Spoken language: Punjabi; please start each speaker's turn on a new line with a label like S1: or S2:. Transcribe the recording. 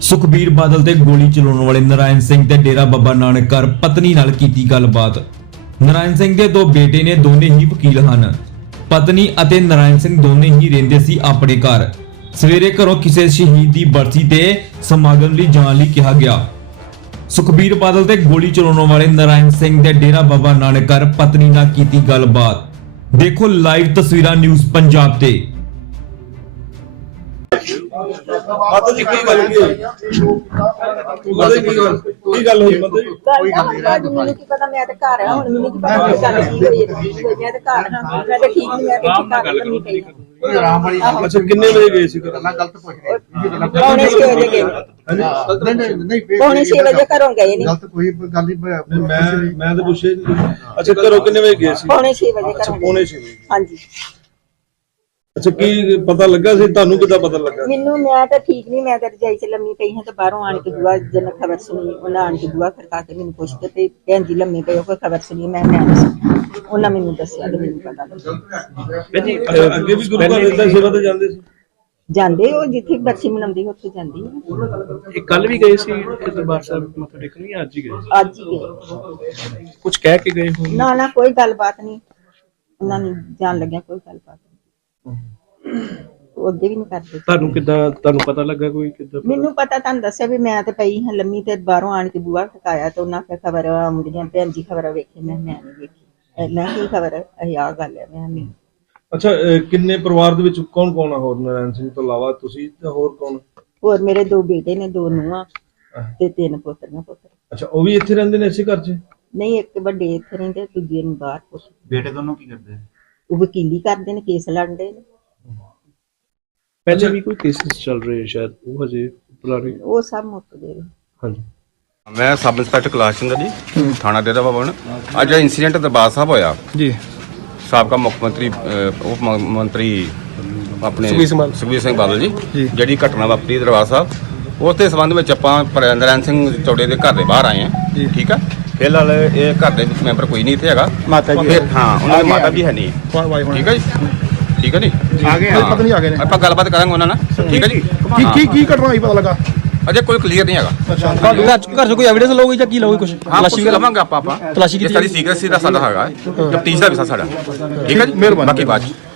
S1: ਸੁਖਬੀਰ ਬਾਦਲ ਤੇ ਗੋਲੀ ਚਲਾਉਣ ਵਾਲੇ ਨਾਰਾਇਣ ਸਿੰਘ ਤੇ ਡੇਰਾ ਬਾਬਾ ਨਾਨਕ ਘਰ ਪਤਨੀ ਨਾਲ ਕੀਤੀ ਗੱਲਬਾਤ। ਨਾਰਾਇਣ ਸਿੰਘ ਦੇ ਦੋ ਬੇਟੇ ਨੇ, ਦੋਨੇ ਹੀ ਵਕੀਲ ਹਨ। ਪਤਨੀ ਅਤੇ ਨਾਰਾਇਣ ਸਿੰਘ ਦੋਨੇ ਹੀ ਰਹਿੰਦੇ ਸੀ ਆਪਣੇ ਘਰ। ਸਵੇਰੇ ਘਰੋਂ ਕਿਸੇ ਸ਼ਹੀਦ ਦੀ ਬਰਸੀ ਤੇ ਸਮਾਗਮ ਲਈ ਜਾਣ ਲਈ ਕਿਹਾ ਗਿਆ। ਸੁਖਬੀਰ ਬਾਦਲ ਤੇ ਗੋਲੀ ਚਲਾਉਣ ਵਾਲੇ ਨਾਰਾਇਣ ਸਿੰਘ ਦੇ ਡੇਰਾ ਬਾਬਾ ਨਾਨਕ ਘਰ ਪਤਨੀ ਨਾਲ ਕੀਤੀ ਗੱਲਬਾਤ। ਦੇਖੋ ਲਾਈਵ ਤਸਵੀਰਾਂ ਨਿਊਜ਼ ਪੰਜਾਬ ਤੇ।
S2: ਮਾਤਾ ਜੀ ਕੀ ਗੱਲ ਹੋਈ ਮਾਤਾ ਜੀ?
S3: ਮੈਨੂੰ ਕੀ ਪਤਾ, ਮੈਂ ਤੇ ਘਰ ਆ। ਹੁਣ ਮੈਨੂੰ ਕੀ ਪਤਾ ਕੀ ਗੱਲ ਕੀ ਹੋਈ ਹੈ। ਮੈਂ ਤੇ ਘਰ ਹਾਂ, ਮੈਂ ਤੇ ਠੀਕ ਨਹੀਂ, ਮੈਂ ਤੇ ਘਰ ਨਹੀਂ ਪਈ।
S2: ਅੱਛਾ, ਕਿੰਨੇ ਵਜੇ ਗਏ ਸੀ ਘਰ?
S3: ਪੌਣੇ 6 ਵਜੇ ਗਏ। ਪੌਣੇ 6 ਵਜੇ ਘਰੋਂ ਗਏ ਨੇ।
S2: ਮੈਂ ਤਾਂ ਪੁੱਛਿਆ ਨਹੀਂ। ਅੱਛਾ, ਘਰੋਂ ਕਿੰਨੇ ਵਜੇ ਗਏ ਸੀ?
S3: ਪੌਣੇ 6 ਵਜੇ ਘਰੋਂ।
S2: ਪੌਣੇ 6 ਵਜੇ।
S3: ਹਾਂਜੀ।
S2: ਅੱਛਾ, ਕੀ ਪਤਾ ਲੱਗਾ ਸੀ ਤੁਹਾਨੂੰ? ਕਿੱਦਾਂ ਪਤਾ ਲੱਗਾ?
S3: ਮੈਨੂੰ ਮੈਂ ਤਾਂ ਠੀਕ ਨਹੀਂ, ਮੈਂ ਤਾਂ ਰਜਾਈ ਚ ਲੰਮੀ ਪਈ ਹਾਂ ਤੇ ਬਾਹਰੋਂ ਆਣ ਕੇ ਬੁਆ ਜਨ ਖਬਰ ਸੁਣੀ। ਉਹਨਾਂ ਆਣ ਕੇ ਬੁਆ ਖੜਕਾ ਕੇ ਮੈਨੂੰ ਪੁੱਛਦੇ ਤੇ ਭੈਣ ਜੀ ਲੰਮੇ ਪਏ ਹੋ, ਕੋਈ ਖਬਰ ਸੁਣੀ? ਮੈਂ ਉਹਨਾਂ ਮੈਨੂੰ ਦੱਸਿਆ ਤੇ ਮੈਨੂੰ ਪਤਾ ਲੱਗਾ।
S2: ਅੱਗੇ ਵੀ ਗੁਰੂ ਘਰ ਦਾ ਸੇਵਾ ਤੇ ਜਾਂਦੇ ਸੀ?
S3: ਜਾਂਦੇ ਉਹ ਜਿੱਥੇ ਬਰਸੀ ਮਨਾਉਂਦੀ ਉੱਥੇ ਜਾਂਦੀ ਹੈ।
S4: ਇਹ ਕੱਲ ਵੀ ਗਏ ਸੀ ਦਰਬਾਰ ਸਾਹਿਬ ਮੱਥਾ ਟੇਕਣ ਜਾਂ ਅੱਜ ਹੀ ਗਏ?
S3: ਅੱਜ ਹੀ ਗਏ।
S4: ਕੁਝ ਕਹਿ ਕੇ ਗਏ ਹੋ?
S3: ਨਾ ਕੋਈ ਗੱਲਬਾਤ ਨਹੀਂ। ਉਹਨਾਂ ਨੂੰ ਜਾਣ ਲੱਗਿਆ ਕੋਈ ਗੱਲਬਾਤ ਨਹੀਂ। ਉਹ ਅੱਗੇ ਵੀ ਨਹੀਂ ਕਰਦੇ।
S4: ਤੁਹਾਨੂੰ ਪਤਾ ਲੱਗਾ ਕੋਈ ਕਿੱਦਾਂ?
S3: ਮੈਨੂੰ ਪਤਾ, ਤੁਹਾਨੂੰ ਦੱਸਿਆ ਵੀ ਮੈਂ ਤੇ ਪਈ ਹਾਂ ਲੰਮੀ ਤੇ ਬਾਹਰੋਂ ਆਣ ਕੇ ਬੂਹਾ ਖਟਕਾਇਆ ਤੇ ਉਹਨਾਂ ਫਿਰ ਖਬਰ ਆਉਂਦੀਆਂ ਭੈਣ ਜੀ ਖਬਰ ਵੇਖੀ। ਮੈਂ ਨਹੀਂ ਵੇਖੀ। ਮੈਂ ਕੀ ਖਬਰ ਇਹ ਆ ਗੱਲ ਹੈ। ਮੈਂ ਨਹੀਂ।
S2: ਅੱਛਾ, ਕਿੰਨੇ ਪਰਿਵਾਰ ਦੇ ਵਿੱਚ ਕੌਣ ਕੌਣ ਆ ਹੋਰ ਨਾਰਾਇਣ ਸਿੰਘ ਤੋਂ ਇਲਾਵਾ ਤੁਸੀਂ ਤੇ ਹੋਰ ਕੌਣ?
S3: ਹੋਰ ਮੇਰੇ ਦੋ ਬੇਟੇ ਨੇ, ਦੋ ਨੂੰਹਾਂ ਤੇ ਤਿੰਨ ਪੁੱਤਰ।
S2: ਅੱਛਾ, ਉਹ ਵੀ ਇੱਥੇ ਰਹਿੰਦੇ ਨੇ ਇਸੇ ਘਰ 'ਚ?
S3: ਨਹੀਂ, ਇੱਕ ਵੱਡੇ ਇੱਥੇ ਰਹਿੰਦੇ, ਦੂਜੇ ਨੂੰ ਬਾਹਰ। ਕੁਛ
S5: ਬੇਟੇ ਦੋਨੋਂ ਕੀ ਕਰਦੇ?
S3: ਉਹ ਵਕੀਲੀ ਕਰਦੇ ਨੇ, ਕੇਸ ਲੜਦੇ ਨੇ।
S4: ਪਹਿਲੇ ਵੀ ਕੋਈ ਕੇਸਿਸ ਚੱਲ ਰਹੇ ਸ਼ਾਇਦ, ਉਹ ਹਜੇ ਪੁਰਾਣੇ?
S3: ਉਹ ਸਭ ਮੁੱਕ ਗਏ।
S4: ਹਾਂਜੀ।
S5: ਮੈਂ ਸਬ ਇੰਸਪੈਕਟਰ ਕੈਲਾਸ਼ ਚੰਦਰ ਜੀ, ਥਾਣਾ ਡੇਰਾ ਬਾਬਾ ਨਾਨਕ। ਅੱਜ ਜਿਹੜਾ ਇਨਸੀਡੈਂਟ ਦਰਬਾਰ ਸਾਹਿਬ ਹੋਇਆ ਜੀ, ਸਾਬਕਾ ਮੁੱਖ ਮੰਤਰੀ ਉਪ ਮੰਤਰੀ ਆਪਣੇ ਸੁਖਬੀਰ ਸਿੰਘ ਬਾਦਲ ਜੀ ਜਿਹੜੀ ਘਟਨਾ ਵਾਪਰੀ ਦਰਬਾਰ ਸਾਹਿਬ, ਉਸ ਦੇ ਸੰਬੰਧ ਵਿੱਚ ਆਪਾਂ ਨਾਰਾਇਣ ਸਿੰਘ ਚੌੜੇ ਦੇ ਘਰ ਦੇ ਬਾਹਰ ਆਏ ਹਾਂ। ਠੀਕ ਆ, ਫਿਲਹਾਲ ਇਹ ਘਰ ਦੇ ਵਿੱਚ ਮੈਂਬਰ ਕੋਈ ਨਹੀਂ ਇੱਥੇ ਹੈਗਾ। ਮਾਤਾ ਜੀ? ਹਾਂ, ਉਹਨਾਂ ਦੀ ਮਾਤਾ ਵੀ ਹੈ ਨਹੀਂ। ਠੀਕ ਹੈ ਜੀ, ਠੀਕ ਹੈ ਜੀ। ਆ ਗਏ ਪਤਾ ਨਹੀਂ ਆ ਗਏ ਨੇ, ਆਪਾਂ ਗੱਲਬਾਤ ਕਰਾਂਗੇ ਉਹਨਾਂ ਨਾਲ। ਠੀਕ ਹੈ ਜੀ।
S6: ਕੀ ਘਟਨਾ ਹੋਈ ਪਤਾ ਲੱਗਾ?
S5: ਅਜੇ ਕੋਈ ਕਲੀਅਰ ਨਹੀਂ ਹੈਗਾ।
S6: ਘਰ ਚ ਕੋਈ ਐਵੀਡੈਂਸ ਲਓਗੇ ਜਾਂ ਕੀ ਲਓਗੇ? ਕੁਝ
S5: ਤਲਾਸ਼ੀ ਲਵਾਂਗੇ ਆਪਾਂ।
S6: ਤਲਾਸ਼ੀ ਕੀਤੀ?
S5: ਸਾਡੀ ਸੀਕ੍ਰੇਸੀ ਦਾ ਸਾਡਾ ਹੈਗਾ, ਤਫਤੀਸ਼ ਦਾ ਵਿਸ਼ਾ ਸਾਡਾ। ਠੀਕ ਹੈ ਜੀ, ਬਾਕੀ ਬਾਅਦ ਚ